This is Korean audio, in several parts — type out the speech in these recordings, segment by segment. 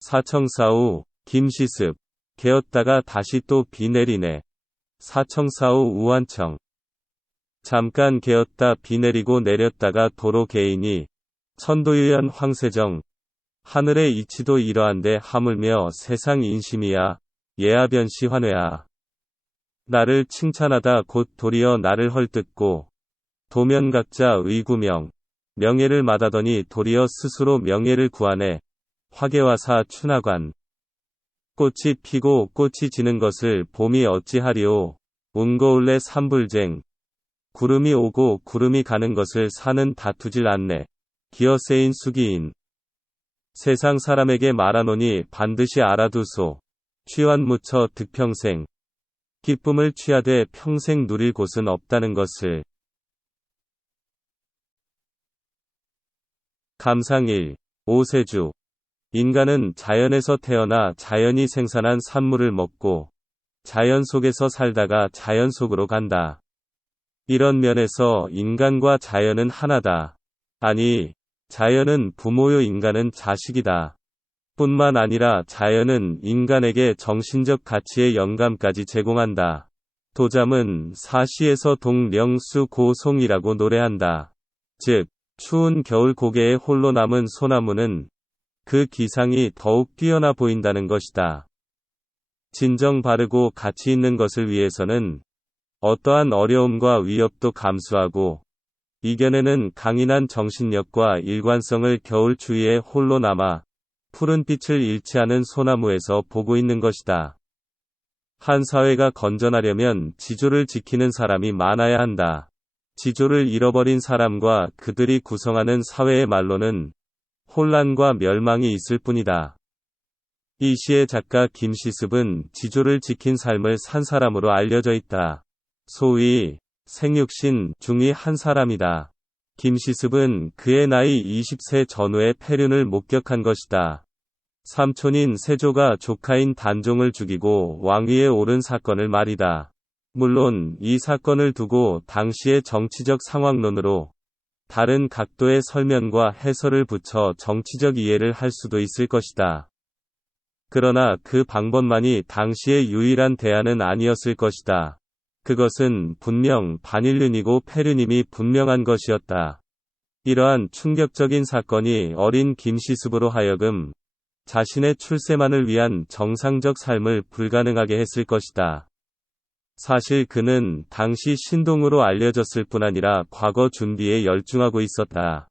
사청사후 김시습 개었다가 다시 또 비 내리네. 사청사후 우환청 잠깐 개었다 비 내리고 내렸다가 도로 개이니 천도유연 황세정 하늘의 이치도 이러한데 하물며 세상 인심이야 예하변시 환회야. 나를 칭찬하다 곧 도리어 나를 헐뜯고 도면각자 의구명 명예를 받아더니 도리어 스스로 명예를 구하네. 화계와사 춘하관 꽃이 피고 꽃이 지는 것을 봄이 어찌하리오. 운거울래 삼불쟁 구름이 오고 구름이 가는 것을 사는 다투질 않네. 기어세인 수기인 세상 사람에게 말하노니 반드시 알아두소. 취환 묻혀 득평생 기쁨을 취하되 평생 누릴 곳은 없다는 것을. 감상1. 오세주 인간은 자연에서 태어나 자연이 생산한 산물을 먹고 자연 속에서 살다가 자연 속으로 간다. 이런 면에서 인간과 자연은 하나다. 아니, 자연은 부모요 인간은 자식이다. 뿐만 아니라 자연은 인간에게 정신적 가치의 영감까지 제공한다. 도잠은 사시에서 동령수 고송이라고 노래한다. 즉, 추운 겨울 고개에 홀로 남은 소나무는 그 기상이 더욱 뛰어나 보인다는 것이다. 진정 바르고 가치 있는 것을 위해서는 어떠한 어려움과 위협도 감수하고 이겨내는 강인한 정신력과 일관성을 겨울 추위에 홀로 남아 푸른 빛을 잃지 않은 소나무에서 보고 있는 것이다. 한 사회가 건전하려면 지조를 지키는 사람이 많아야 한다. 지조를 잃어버린 사람과 그들이 구성하는 사회의 말로는 혼란과 멸망이 있을 뿐이다. 이 시의 작가 김시습은 지조를 지킨 삶을 산 사람으로 알려져 있다. 소위 생육신 중의 한 사람이다. 김시습은 그의 나이 20세 전후에 폐륜을 목격한 것이다. 삼촌인 세조가 조카인 단종을 죽이고 왕위에 오른 사건을 말이다. 물론 이 사건을 두고 당시의 정치적 상황론으로 다른 각도의 설명과 해설을 붙여 정치적 이해를 할 수도 있을 것이다. 그러나 그 방법만이 당시의 유일한 대안은 아니었을 것이다. 그것은 분명 반인륜이고 폐륜임이 분명한 것이었다. 이러한 충격적인 사건이 어린 김시습으로 하여금 자신의 출세만을 위한 정상적 삶을 불가능하게 했을 것이다. 사실 그는 당시 신동으로 알려졌을 뿐 아니라 과거 준비에 열중하고 있었다.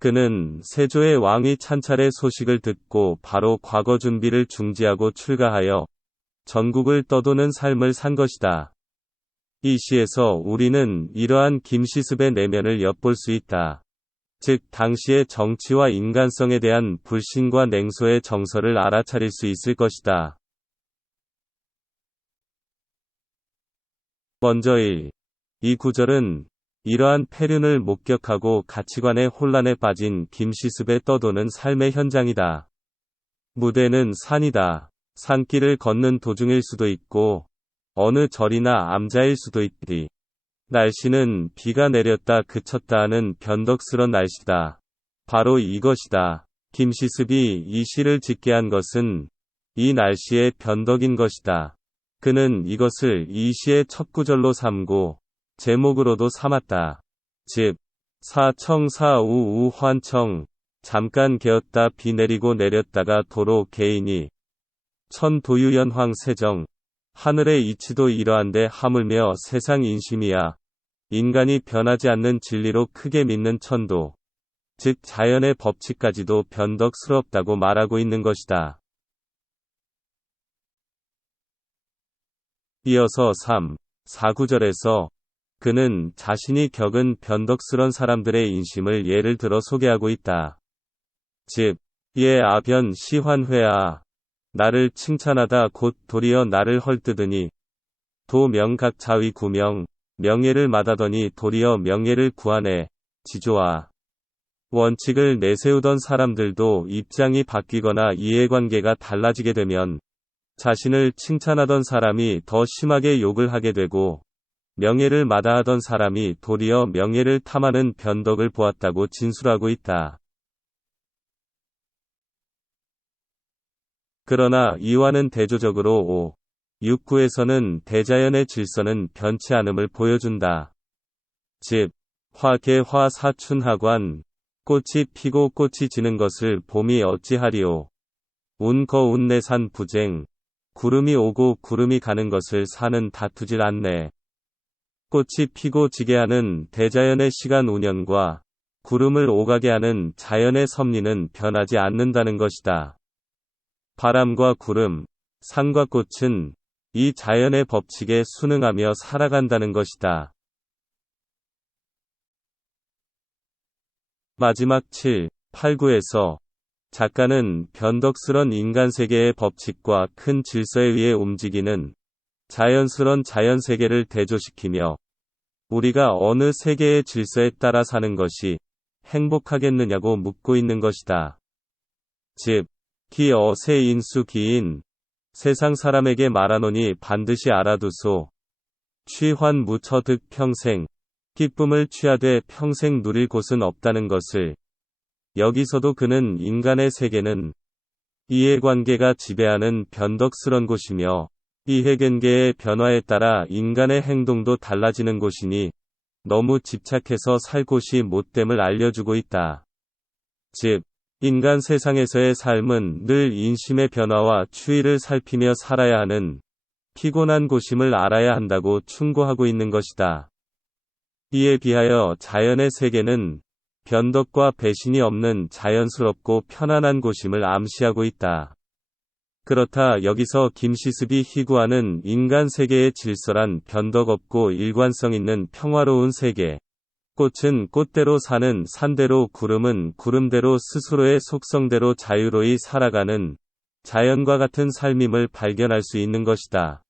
그는 세조의 왕위 찬찰의 소식을 듣고 바로 과거 준비를 중지하고 출가하여 전국을 떠도는 삶을 산 것이다. 이 시에서 우리는 이러한 김시습의 내면을 엿볼 수 있다. 즉 당시의 정치와 인간성에 대한 불신과 냉소의 정서를 알아차릴 수 있을 것이다. 먼저 1. 이 구절은 이러한 폐륜을 목격하고 가치관의 혼란에 빠진 김시습의 떠도는 삶의 현장이다. 무대는 산이다. 산길을 걷는 도중일 수도 있고 어느 절이나 암자일 수도 있디. 날씨는 비가 내렸다 그쳤다 하는 변덕스런 날씨다. 바로 이것이다. 김시습이 이 시를 짓게 한 것은 이 날씨의 변덕인 것이다. 그는 이것을 이 시의 첫 구절로 삼고 제목으로도 삼았다. 즉, 사청사우 우환청 잠깐 개었다 비 내리고 내렸다가 도로 개이니 천도유연 황세정 하늘의 이치도 이러한데 하물며 세상 인심이야. 인간이 변하지 않는 진리로 크게 믿는 천도, 즉 자연의 법칙까지도 변덕스럽다고 말하고 있는 것이다. 이어서 3, 4구절에서 그는 자신이 겪은 변덕스런 사람들의 인심을 예를 들어 소개하고 있다. 즉, 예 아변 시환회아 나를 칭찬하다 곧 도리어 나를 헐뜯으니 도명각 자위 구명 명예를 받아더니 도리어 명예를 구하네. 지조와 원칙을 내세우던 사람들도 입장이 바뀌거나 이해관계가 달라지게 되면 자신을 칭찬하던 사람이 더 심하게 욕을 하게 되고 명예를 마다하던 사람이 도리어 명예를 탐하는 변덕을 보았다고 진술하고 있다. 그러나 이와는 대조적으로 5, 6구에서는 대자연의 질서는 변치 않음을 보여준다. 집, 화, 개, 화, 사춘, 하관, 꽃이 피고 꽃이 지는 것을 봄이 어찌하리오. 운, 거, 운, 내산, 부쟁, 구름이 오고 구름이 가는 것을 산은 다투질 않네. 꽃이 피고 지게 하는 대자연의 시간 운연과 구름을 오가게 하는 자연의 섭리는 변하지 않는다는 것이다. 바람과 구름, 산과 꽃은 이 자연의 법칙에 순응하며 살아간다는 것이다. 마지막 7, 8, 9에서 작가는 변덕스런 인간 세계의 법칙과 큰 질서에 의해 움직이는 자연스런 자연세계를 대조시키며 우리가 어느 세계의 질서에 따라 사는 것이 행복하겠느냐고 묻고 있는 것이다. 집, 기, 어, 세, 인수, 기인. 세상 사람에게 말하노니 반드시 알아두소. 취환, 무처, 득, 평생. 기쁨을 취하되 평생 누릴 곳은 없다는 것을. 여기서도 그는 인간의 세계는 이해관계가 지배하는 변덕스런 곳이며 이해관계의 변화에 따라 인간의 행동도 달라지는 곳이니 너무 집착해서 살 곳이 못됨을 알려주고 있다. 즉, 인간 세상에서의 삶은 늘 인심의 변화와 추이를 살피며 살아야 하는 피곤한 곳임을 알아야 한다고 충고하고 있는 것이다. 이에 비하여 자연의 세계는 변덕과 배신이 없는 자연스럽고 편안한 곳임을 암시하고 있다. 그렇다 여기서 김시습이 희구하는 인간 세계의 질서란 변덕 없고 일관성 있는 평화로운 세계. 꽃은 꽃대로 사는 산대로 구름은 구름대로 스스로의 속성대로 자유로이 살아가는 자연과 같은 삶임을 발견할 수 있는 것이다.